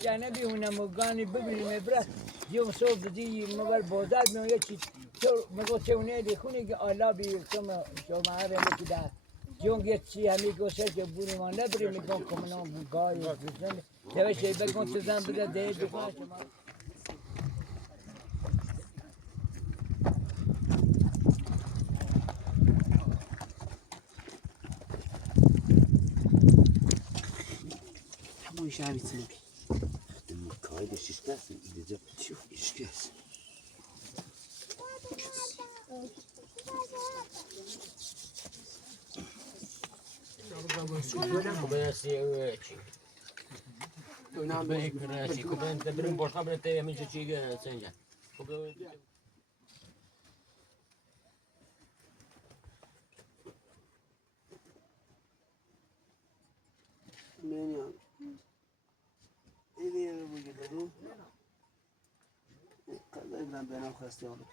جنبی هونموگانی ببینیم برا یوم صبح دی مبر بازار میون یه چی تو مگو چونه دی خونی که آلا بی شما هر یکی ده جونگ یه چی همی گوشه که بونی ما نبری میگم کمنام بوگای بزن دوشه بگم تو زن بده ده دکان شما Bu iş abi sen. Kaydı şişlersin gidecek. Tüh işkez. Menyan. İyi bu gidelim. Kadayıfla ben hasta oldum.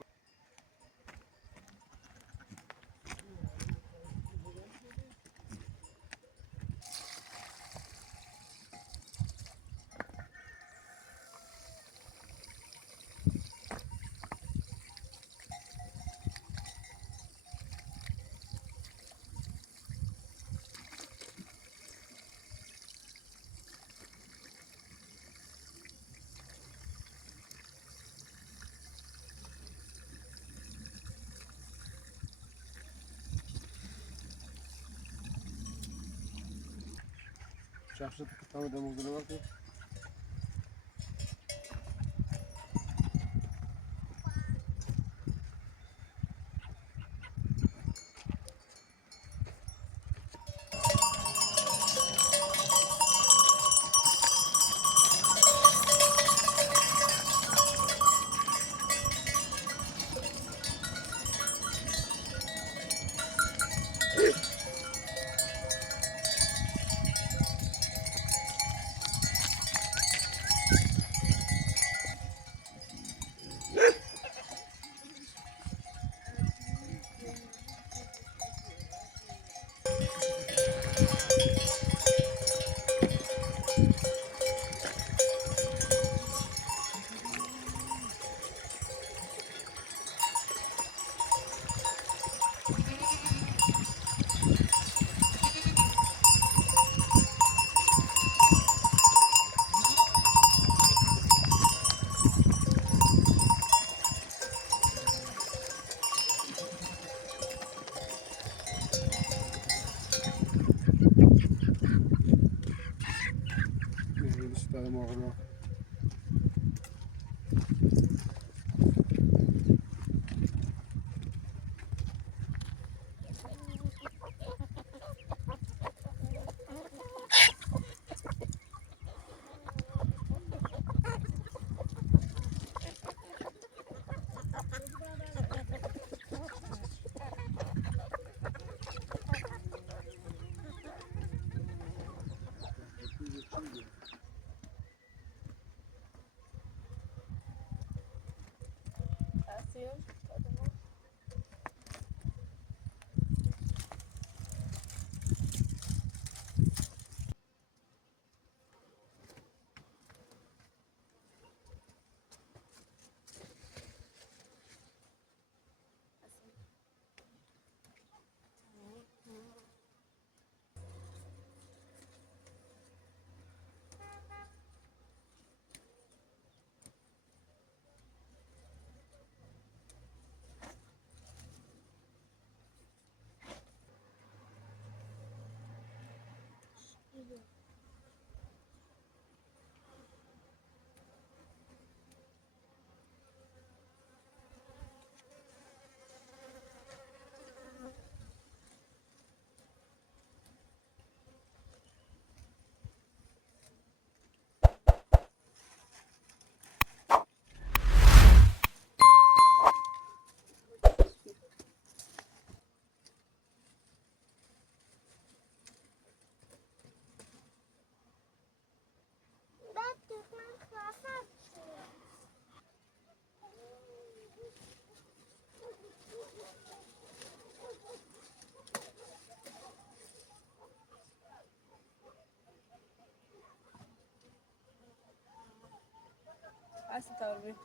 Çarşı tamam demozuna bakın. Süper mağara. اصل تاوری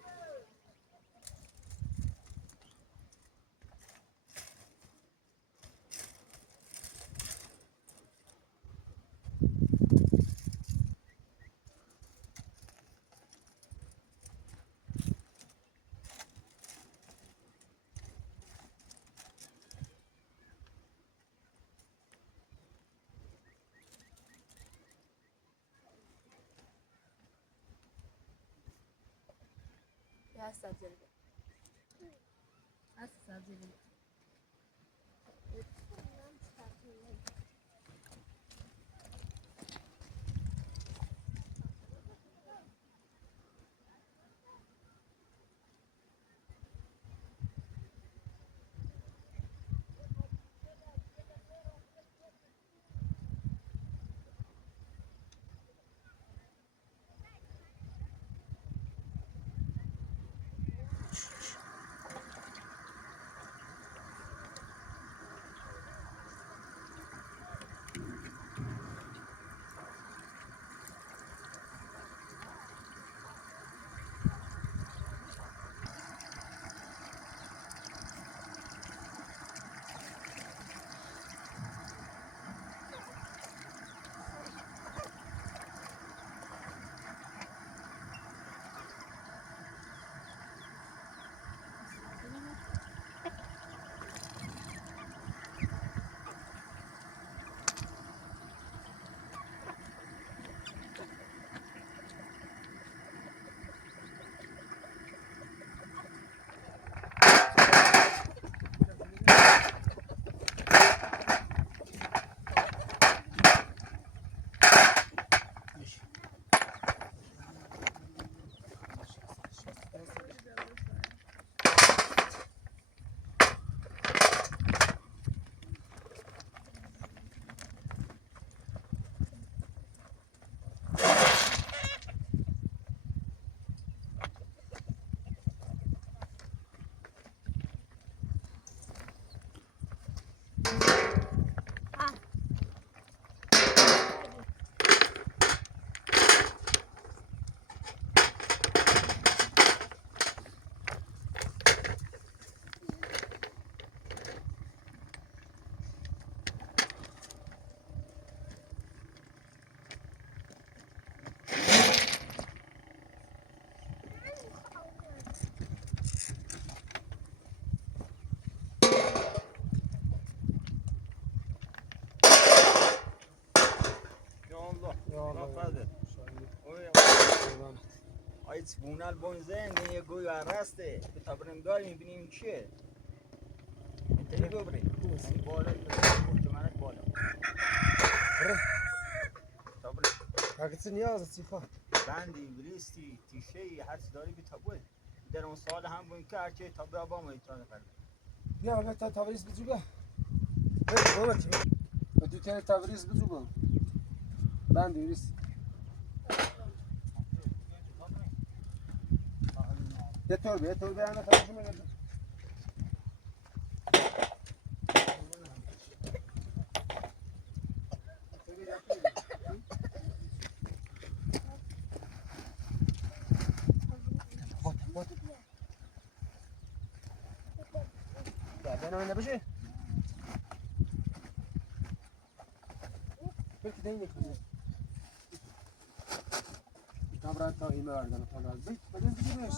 هست سبزی بده هست سبزی بده آیت بونال بونزه نه گوی راسته به تبرم داری میبینیم چیه تری ببری این بالا محتملت بالا تبرم هرگز نیاز سیفا بندی بریستی تیشه هر چی داری به تبوی در اون سال هم بون که هرچی تبه آبا ما ایتران کرده بیا به تا تبریز بجوبه بابا چی تو تن تبریز بجوبه بند بریست یه تور به همه تماشا میگه نه نباشه بلکه دینه کنه کامران تا ایمه آردن تا از بیت بدون دیگه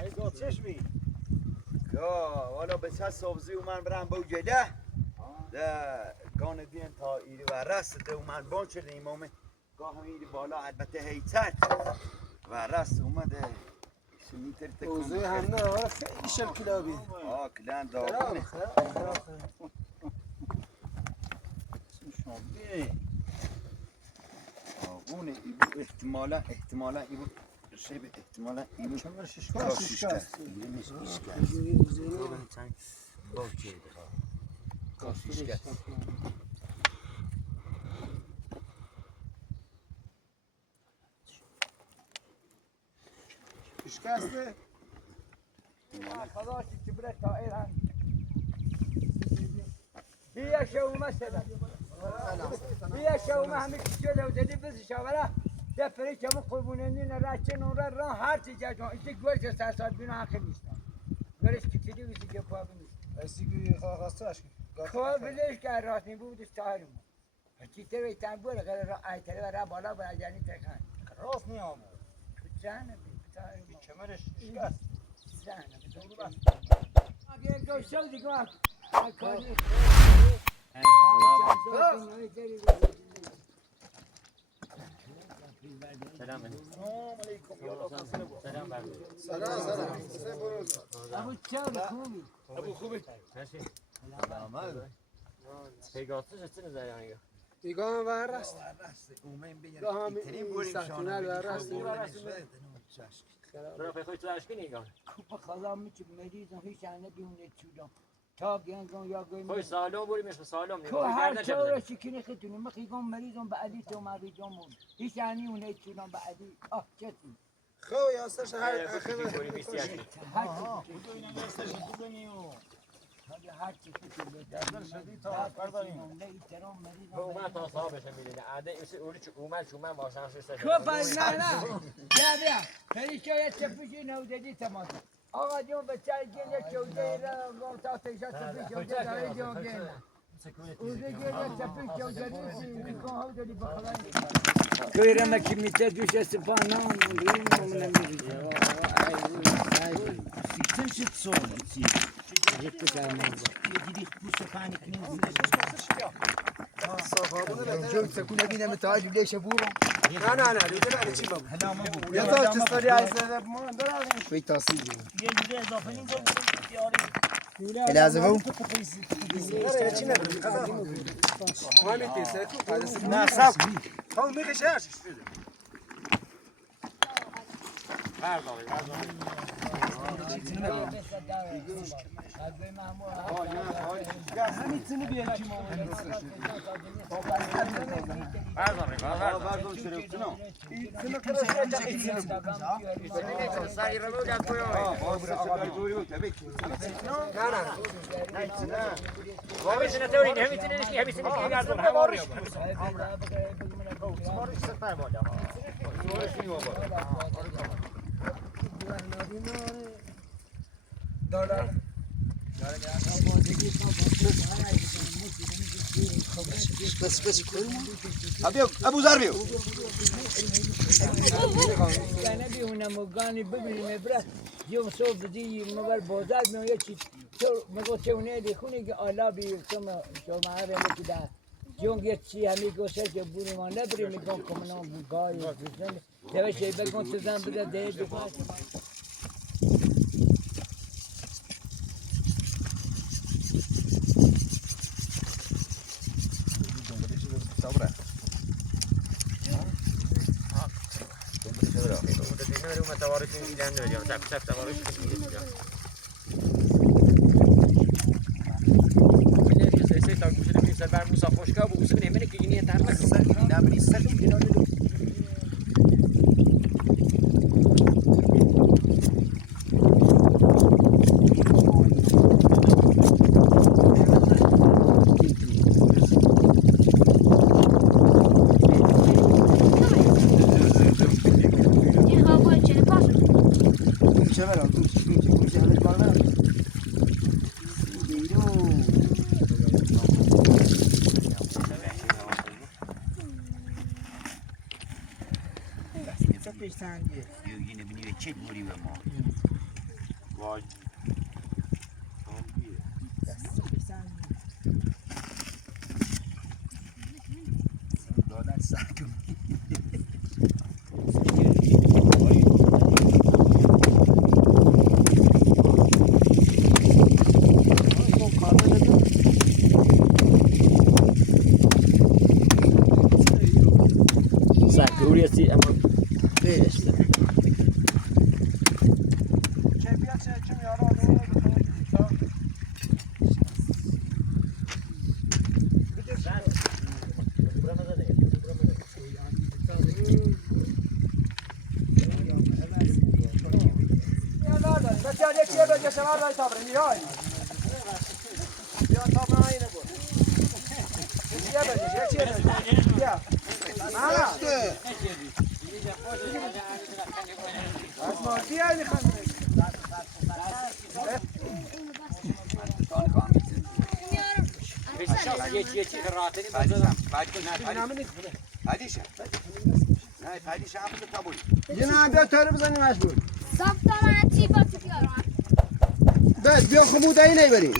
ای گفت چشمی یا والا بس سبزی و من برم با جده ده گان دین تا ایری و رست ده و من بان شده ایمامه گاه هم ایری بالا البته هیتر و رست اومده میتر تکون اوزه هم نه ولی خیلی شب کلابی کلان داغونه داغونه ایبو احتمالا ایبو شیب احتمالا ایبو چمر ششکست ایره نیست بیشکست با چه ششکست شکسته خلاص كبرت طائرها بيا شو مثلا بيا شو ما همك جدا وزدي بس شاورا دفري كم قربونين راشن ورا هر چیز جاتون ایش گوش ساسات بنا آخر نیست گرش کتیری ویسی که پا بنی ایسی خواسته اشکی خواه بلیش که راست نیبود استعارم هرچی توی تن بوله غیر را آیتره و را بالا برای جانی تکان راست نیامو جانه بیتارم چمرش شکست جانه اگه گوشو دیگه کاری سلام علیکم سلام ابو چاو خوبی ابو خوبی ماشي پیگاستش چه نظری دیگه هم ورست اومن بیار ده هم ایترین بوریم ساتونل ورست چرا پیخوی تو اشکی نگاه کوپ خدا میچ مریضم هیچ انه بیونه چودم تا گنگم یا گوی خوی سالم بوریمش به سالم تو هر چهار شکنی خیتونی مخیگم مریضم به علی تو مریضم هیچ انی اونه چودم به علی چتی خو یاستش هر اخیر بوری بیستی اشکی هر چی که در شدید تا برداریم اومد تا صاحبش میدونه عاده اولی چه اومد شو من واسه شش کوپا نه بیا پریشای چپوشی نودی تمام آقا جون بچه گله چوده را گم تا تیشا چپوش چوده داره جون گله اوزه گله چپوش چوده نیستی میکن ها داری بخلایی توی رمکی میته دوش سپانان ریم من میریزه سیکتن شد سون یک کسامون دیدی بوسه پانی کنیم جون سکونه بینم تاج لیش بورم نه دیگه چی بابا هلا ما بود یه تا چستاری عايز ما دارم شوی تاثیر یه دیگه اضافه نیم بود لازم هو نه چی نداری خدا ما میتیسه نه سب خو میخشش همین بیاد کی ما بس كل ابو ذر بیو يعني بيهنا مقاني ببري مبرة يوم صوب دي مبر بوزاد من يجي ما قلت ونادي خوني آلا بيكما شو معاري كده يوم يجي همي قصة جبوني ما نبري مقام كمنا بقاي بزن ده شيء بقول تزام بده ده دفاع یه بینی به چه بوری به ما حاجی سکوریتی اما بیشتر بیا تاره بزنیم مشغول صاف دارن چی با چی بیارم بس بیا خمودایی نبریم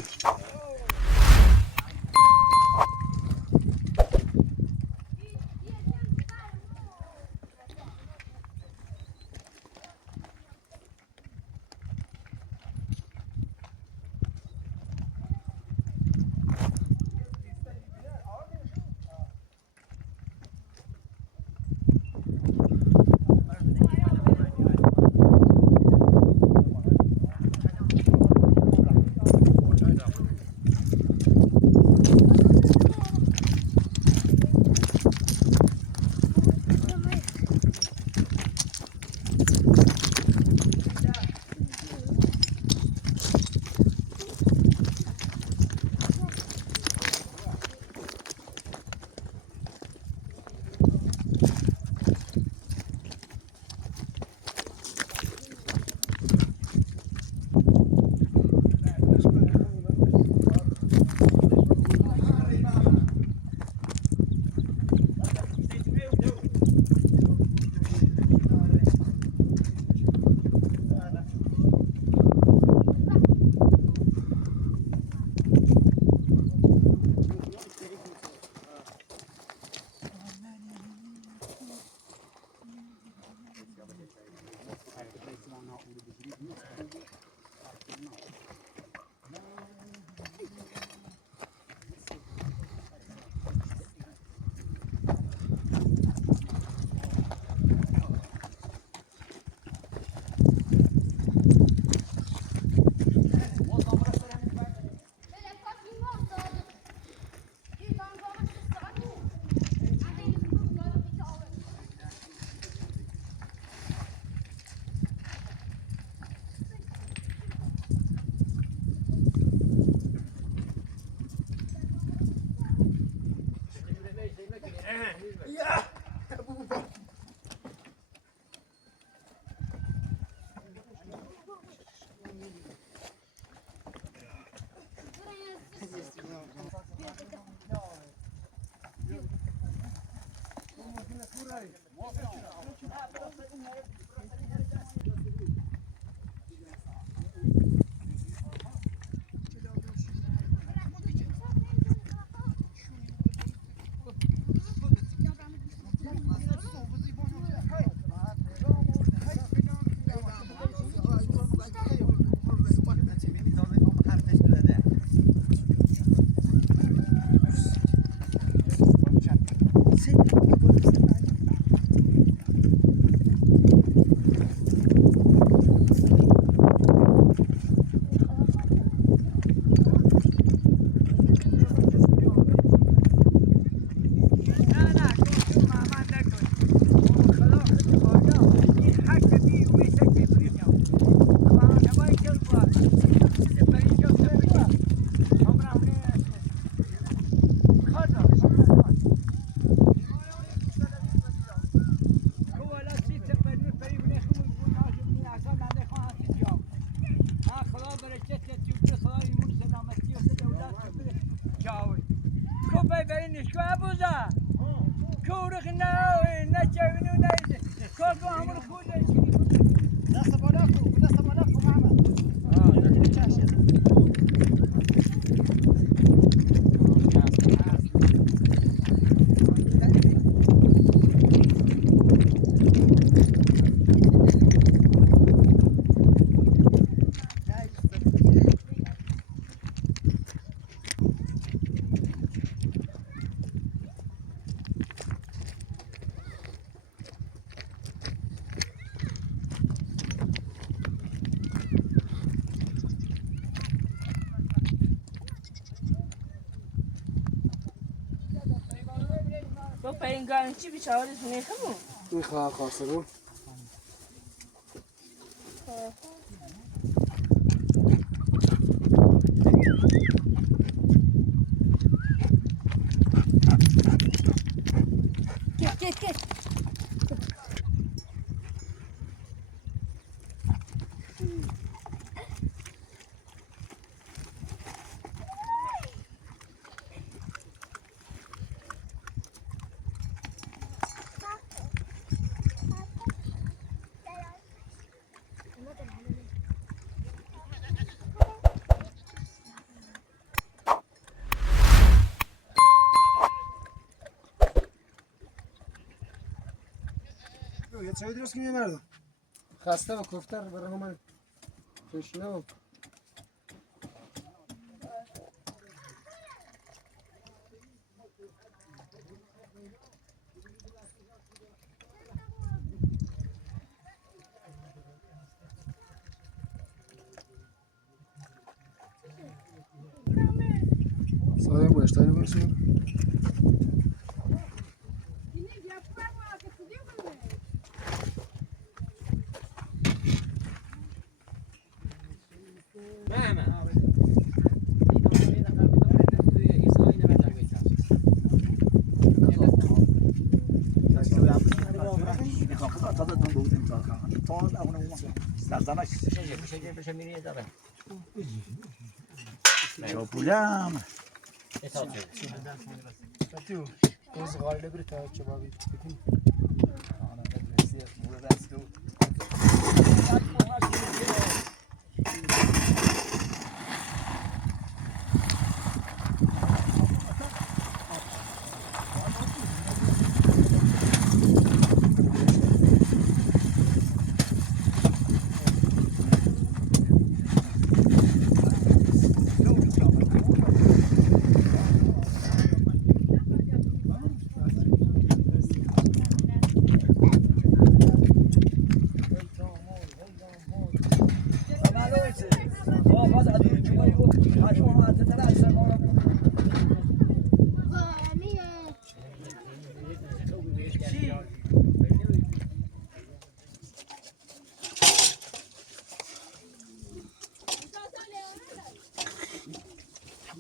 گارن چی بیچاره میخوام میخواه خاصه رو Git. یه چایی درست کنیم مردم خسته و کفتر برای همه تشنه و سایه باشتایی برسیم شاپولم Tio, os galera gritar que vai vir.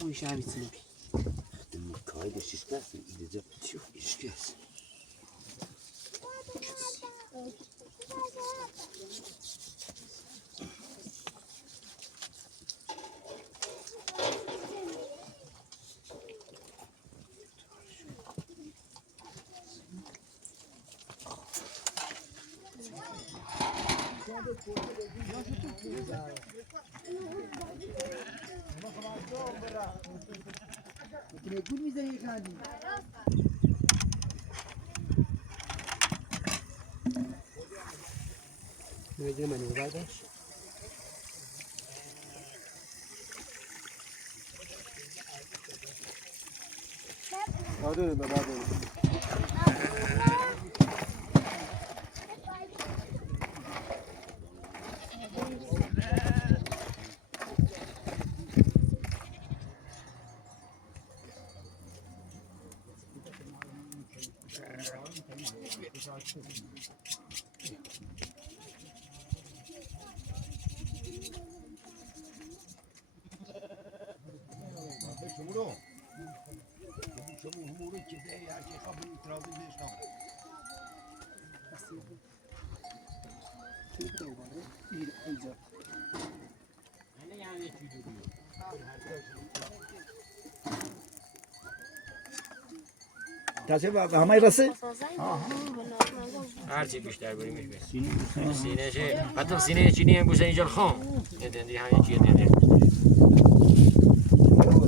همون شهری سنبی خدمه کایده شیشترسن ایده تیو ایشکس نمیگه منو بعدش آره بعد تاسه به همه رسه هرچی بیشتر بریمش به سینه چه حتی سینه چینی هم گوشه اینجا خام یه دندی همین چیه دندی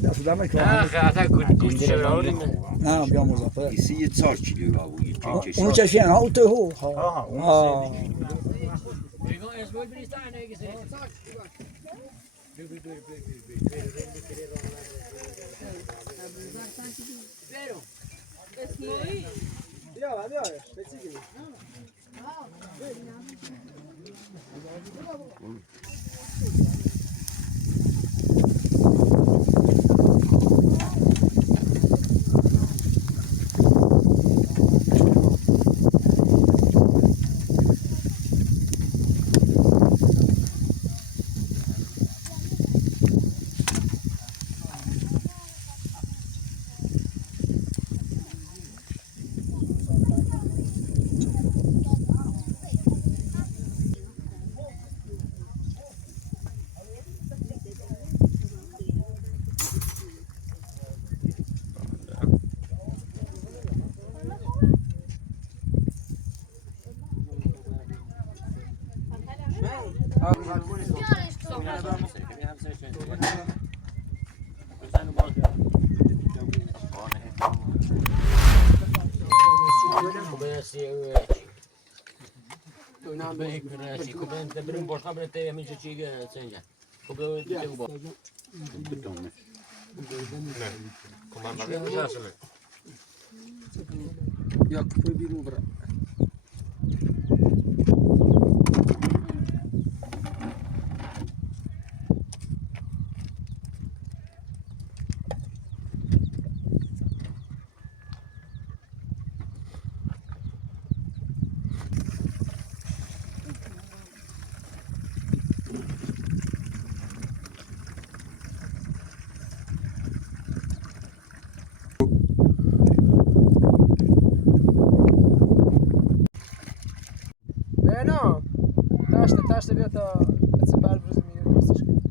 دست دامه که نه خیلی گوشت چه راولی نه بیا مزافر ایسی یه 4 کیلو را بود اون چه شین ها تو هو ها بیا بسیگی بزن باز بریم باشقا بریم تیه میشه چی سنجه خب دیگه با کمان بقیه مساسله یا کپوی بیرون برا نه تاشت بیا تا اتسم بر بروز میره درستش کن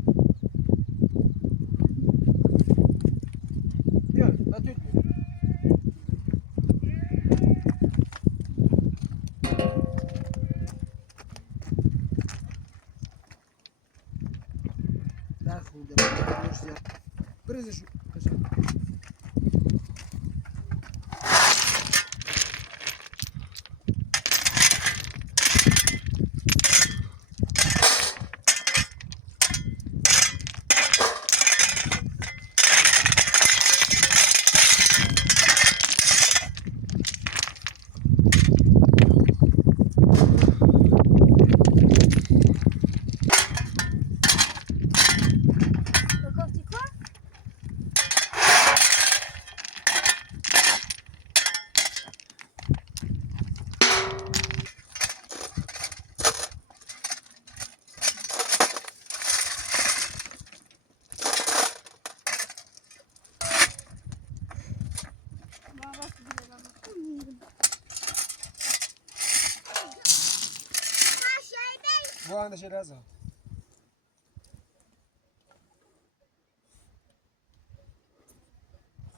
بیا بتوید بیا در خونده بریزشو گفتی کن؟ با اندشه رزا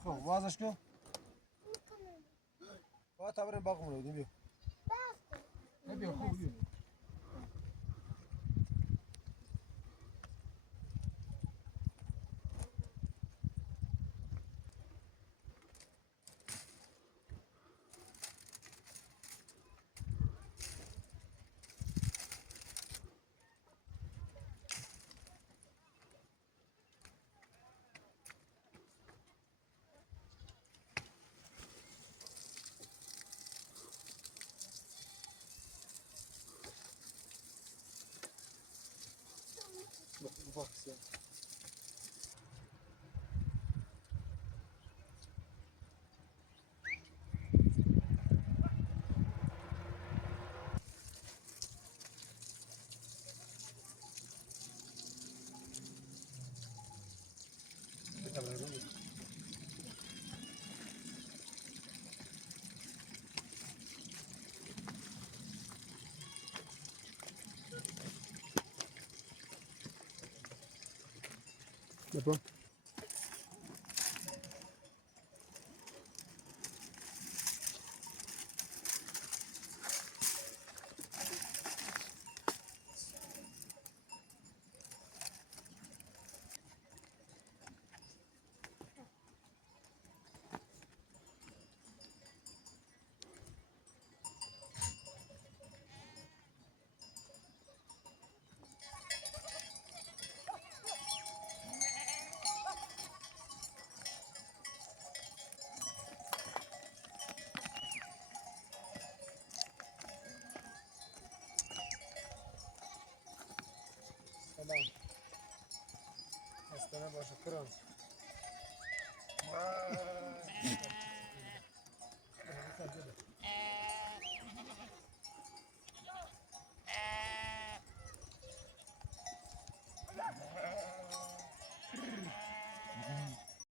خب وازش کن با تا بریم باقم رو بیا بیا خوب بیا باکس Yapalım. Tamam. Hastane başı kıran.